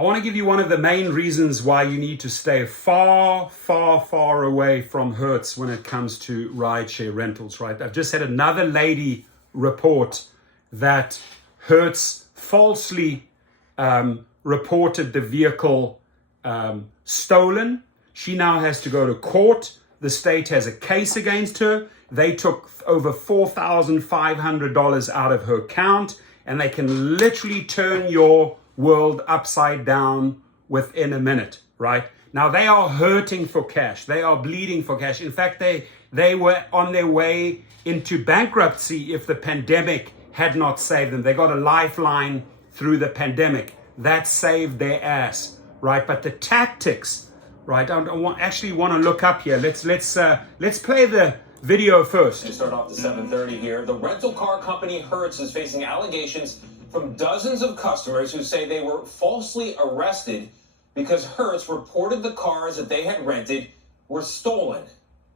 I want to give you one of the main reasons why you need to stay far, far, far away from Hertz when it comes to rideshare rentals, right? I've just had another lady report that Hertz falsely reported the vehicle stolen. She now has to go to court. The state has a case against her. They took over $4,500 out of her account, and they can literally turn your world upside down within a minute, right? Now they are hurting for cash. They are bleeding for cash. In fact, they were on their way into bankruptcy if the pandemic had not saved them. They got a lifeline through the pandemic. That saved their ass, right? But the tactics, right? I actually want to look up here. Let's play the video first. To start off the 7:30 here, the rental car company Hertz is facing allegations from dozens of customers who say they were falsely arrested because Hertz reported the cars that they had rented were stolen.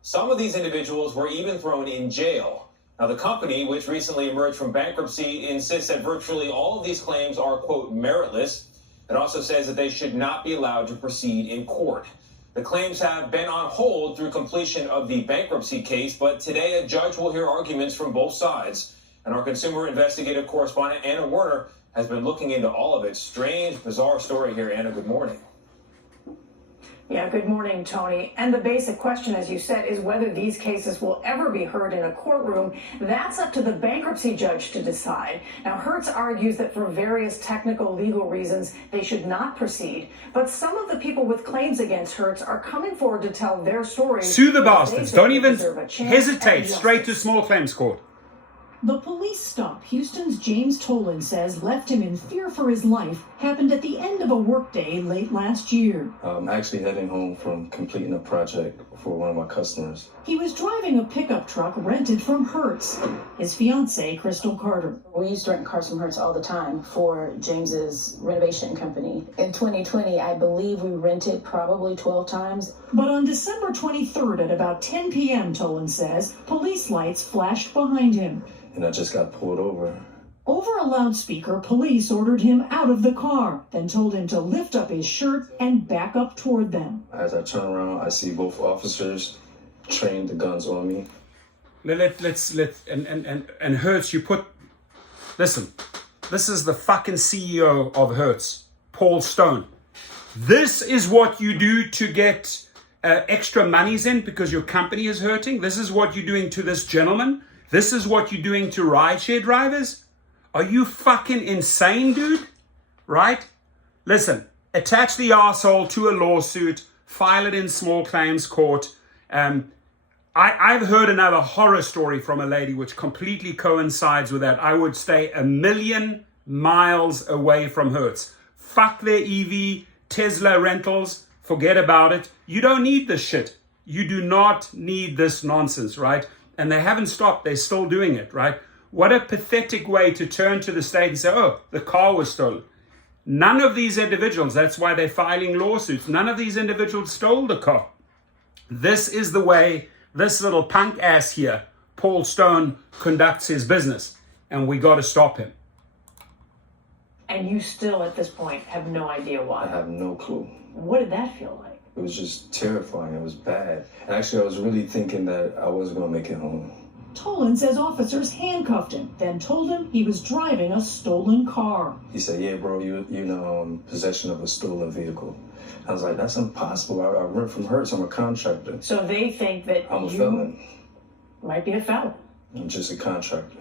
Some of these individuals were even thrown in jail. Now, the company, which recently emerged from bankruptcy, insists that virtually all of these claims are, quote, meritless. It also says that they should not be allowed to proceed in court. The claims have been on hold through completion of the bankruptcy case, but today a judge will hear arguments from both sides. And our consumer investigative correspondent, Anna Werner, has been looking into all of it. Strange, bizarre story here. Anna, good morning. Yeah, good morning, Tony. And the basic question, as you said, is whether these cases will ever be heard in a courtroom. That's up to the bankruptcy judge to decide. Now, Hertz argues that for various technical legal reasons, they should not proceed. But some of the people with claims against Hertz are coming forward to tell their stories. Sue the bastards. Don't even hesitate. Straight to small claims court. The police stop Houston's James Tolan says left him in fear for his life happened at the end of a workday late last year. I'm actually heading home from completing a project for one of my customers. He was driving a pickup truck rented from Hertz. His fiancée, Crystal Carter. We used to rent cars from Hertz all the time for James's renovation company. In 2020, I believe we rented probably 12 times. But on December 23rd at about 10 p.m., Tolan says, police lights flashed behind him. And I just got pulled over. Over a loudspeaker, police ordered him out of the car, then told him to lift up his shirt and back up toward them. As I turn around, I see both officers train the guns on me. And Hertz, you put, listen, this is the fucking CEO of Hertz, Paul Stone. This is what you do to get extra monies in because your company is hurting. This is what you're doing to this gentleman. This is what you're doing to rideshare drivers? Are you fucking insane, dude? Right? Listen, attach the arsehole to a lawsuit, file it in small claims court. I've heard another horror story from a lady which completely coincides with that. I would stay 1,000,000 miles away from Hertz. Fuck their EV, Tesla rentals, forget about it. You don't need this shit. You do not need this nonsense, right? And they haven't stopped. They're still doing it, right? What a pathetic way to turn to the state and say, oh, the car was stolen. None of these individuals, that's why they're filing lawsuits. None of these individuals stole the car. This is the way this little punk ass here, Paul Stone, conducts his business. And we got to stop him. And you still, at this point, have no idea why. I have no clue. What did that feel like? It was just terrifying. It was bad. And actually, I was really thinking that I wasn't going to make it home. Tolan says officers handcuffed him, then told him he was driving a stolen car. He said, yeah, bro, you're in possession of a stolen vehicle. I was like, that's impossible. I rent from Hertz. I'm a contractor. So they think that I'm a felon. Might be a felon. I'm just a contractor.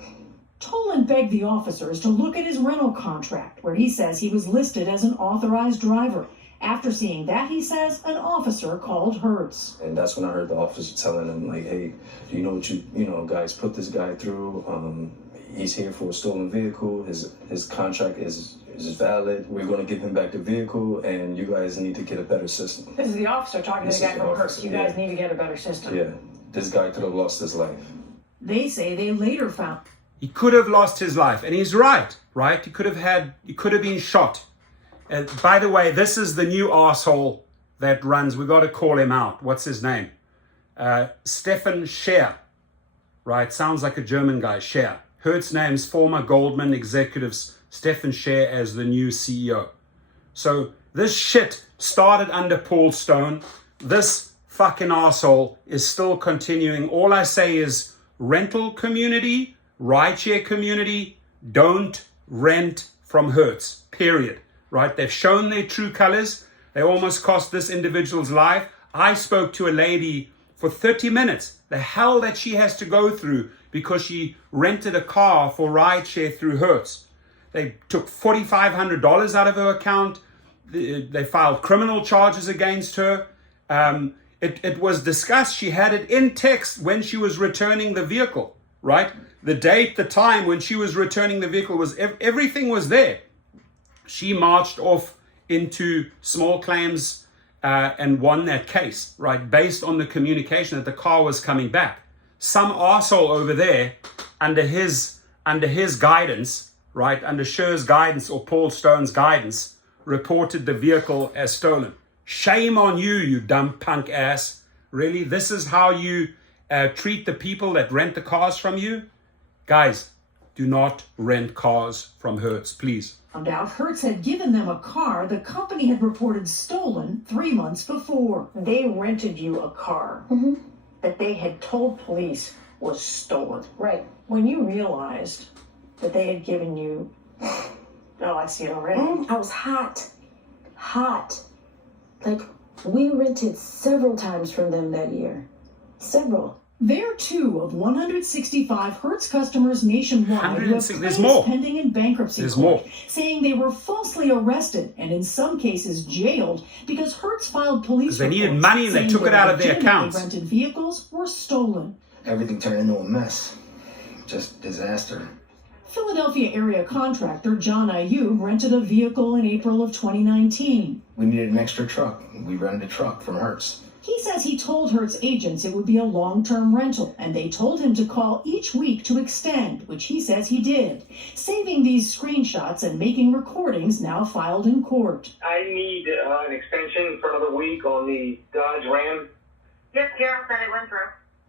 Tolan begged the officers to look at his rental contract, where he says he was listed as an authorized driver. After seeing that, he says, an officer called Hertz. And that's when I heard the officer telling him, like, hey, do you know what guys put this guy through? He's here for a stolen vehicle. His contract is valid. We're going to give him back the vehicle, and you guys need to get a better system. This is the officer talking to the guy from Hertz. You guys need to get a better system. Yeah, this guy could have lost his life. They say they later found he could have lost his life, and he's right? He could have been shot. And by the way, this is the new arsehole that runs. We got to call him out. What's his name? Stefan Scher. Right? Sounds like a German guy. Scher. Hertz names former Goldman executives Stefan Scher as the new CEO. So This shit started under Paul Stone. This fucking asshole is still continuing. All I say is rental community, rideshare community, don't rent from Hertz, period. Right? They've shown their true colors. They almost cost this individual's life. I spoke to a lady for 30 minutes. The hell that she has to go through because she rented a car for rideshare through Hertz. They took $4,500 out of her account. They filed criminal charges against her. It was discussed. She had it in text when she was returning the vehicle, right? The date, the time when she was returning the vehicle, was everything was there. She marched off into small claims and won that case, right? Based on the communication that the car was coming back. Some arsehole over there, under his guidance, right? Under Scher's guidance or Paul Stone's guidance, reported the vehicle as stolen. Shame on you, you dumb punk ass. Really? This is how you treat the people that rent the cars from you? Guys, do not rent cars from Hertz, please. Found out Hertz had given them a car the company had reported stolen 3 months before. They rented you a car that they had told police was stolen. Right. When you realized that they had given you, oh, I see it already. I was hot. Like, we rented several times from them that year. Several. They're two of 165 Hertz customers nationwide who have 160. There's claims more. pending in bankruptcy There's court, more. saying they were falsely arrested and in some cases jailed because Hertz filed police They needed reports money and they saying took it their out of their legitimately accounts. rented vehicles were stolen. Everything turned into a mess. Just disaster. Philadelphia area contractor John Ayub rented a vehicle in April of 2019. We needed an extra truck. We rented a truck from Hertz. He says he told Hertz agents it would be a long-term rental, and they told him to call each week to extend, which he says he did, saving these screenshots and making recordings now filed in court. I need an extension for another week on the Dodge Ram. Yes, Gareth said it went through.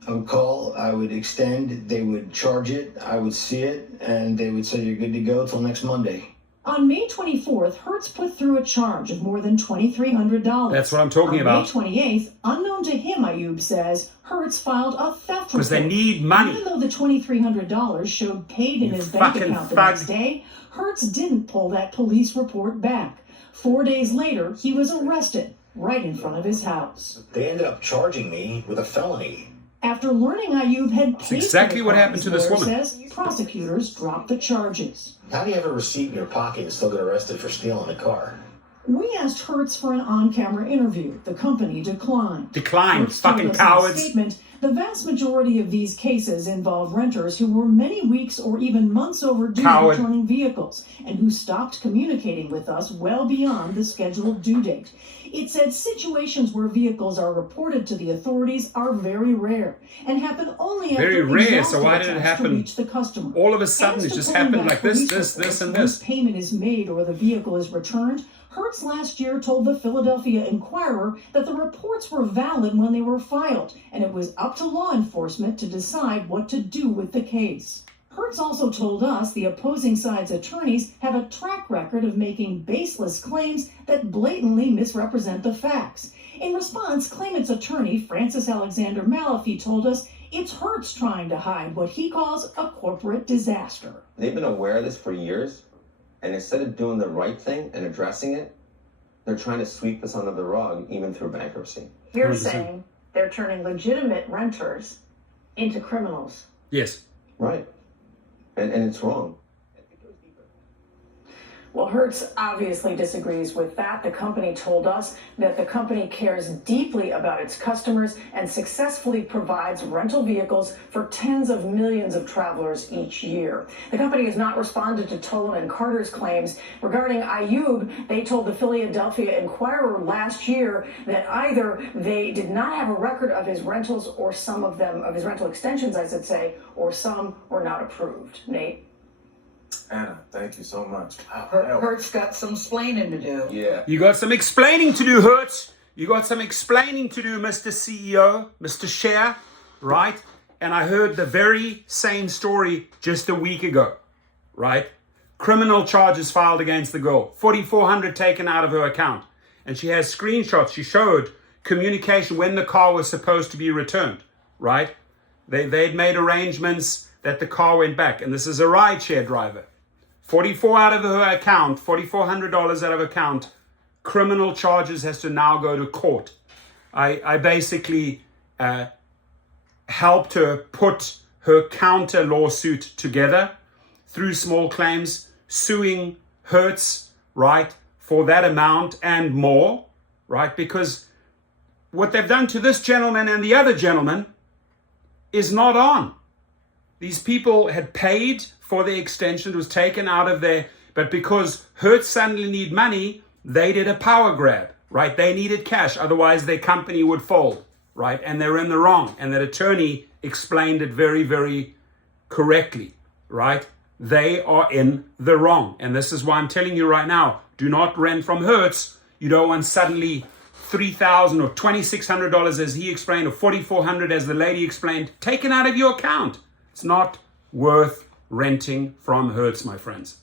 I would call, I would extend, they would charge it, I would see it, and they would say you're good to go till next Monday. On May 24th, Hertz put through a charge of more than $2,300. That's what I'm talking about. On May 28th, unknown to him, Ayub says, Hertz filed a theft report. Because they need money. Even though the $2,300 showed paid in his bank fucking account the thug. next day, Hertz didn't pull that police report back. 4 days later, he was arrested right in front of his house. They ended up charging me with a felony. After learning Ayub had paid exactly for the what car, happened his to this lawyer woman. says prosecutors dropped the charges. How do you have a receipt in your pocket and still get arrested for stealing a car? We asked Hertz for an on-camera interview. The company declined. Declined, Hertz told fucking us in a cowards. statement, the vast majority of these cases involve renters who were many weeks or even months overdue Coward. returning vehicles and who stopped communicating with us well beyond the scheduled due date. It said situations where vehicles are reported to the authorities are very rare and happen only after Very rare, so exhaustive why did it attempts happen to reach the customer. all of a sudden? As It to just pulling happened back like this, police this, reports and once this. payment is made or the vehicle is returned, Hertz last year told the Philadelphia Inquirer that the reports were valid when they were filed, and it was up to law enforcement to decide what to do with the case. Hertz also told us the opposing side's attorneys have a track record of making baseless claims that blatantly misrepresent the facts. In response, claimant's attorney, Francis Alexander Malafy, told us it's Hertz trying to hide what he calls a corporate disaster. They've been aware of this for years, and instead of doing the right thing and addressing it, they're trying to sweep this under the rug, even through bankruptcy. You're 100%. saying they're turning legitimate renters into criminals. Yes. Right. And it's wrong. Well, Hertz obviously disagrees with that. The company told us that the company cares deeply about its customers and successfully provides rental vehicles for tens of millions of travelers each year. The company has not responded to Tolan and Carter's claims. Regarding Ayub, they told the Philadelphia Inquirer last year that either they did not have a record of his rentals or some of them, of his rental extensions, I should say, or some were not approved. Nate? Anna, thank you so much. Hertz got some splaining to do. Yeah. You got some explaining to do, Hertz. You got some explaining to do, Mr. CEO, Mr. Scher, right? And I heard the very same story just a week ago, right? Criminal charges filed against the girl, $4,400 taken out of her account. and she has screenshots. She showed communication when the car was supposed to be returned, right? They'd made arrangements that the car went back, and this is a rideshare driver. $44 out of her account, $4,400 out of account, criminal charges, has to now go to court. I basically helped her put her counter lawsuit together through small claims, suing HERTZ, right, for that amount and more, right? Because what they've done to this gentleman and the other gentleman is not on. These people had paid for the extension. It was taken out of there, but because HERTZ suddenly need money, they did a power grab, right? They needed cash, otherwise their company would fold, right? And they're in the wrong. And that attorney explained it very, very correctly, right? They are in the wrong. And this is why I'm telling you right now, do not rent from HERTZ. You don't want suddenly $3,000 or $2,600, as he explained, or $4,400, as the lady explained, taken out of your account. It's not worth renting from HERTZ, my friends.